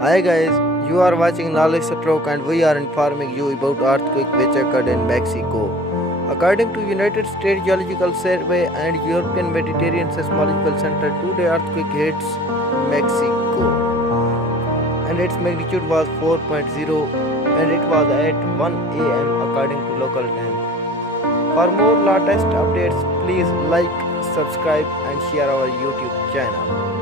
Hi guys, you are watching Knowledge Stroke and we are informing you about earthquake which occurred in Mexico. According to United States Geological Survey and European Mediterranean Seismological Center, today earthquake hits Mexico and its magnitude was 4.0 and it was at 1 am according to local time. For more latest updates, please like, subscribe and share our YouTube channel.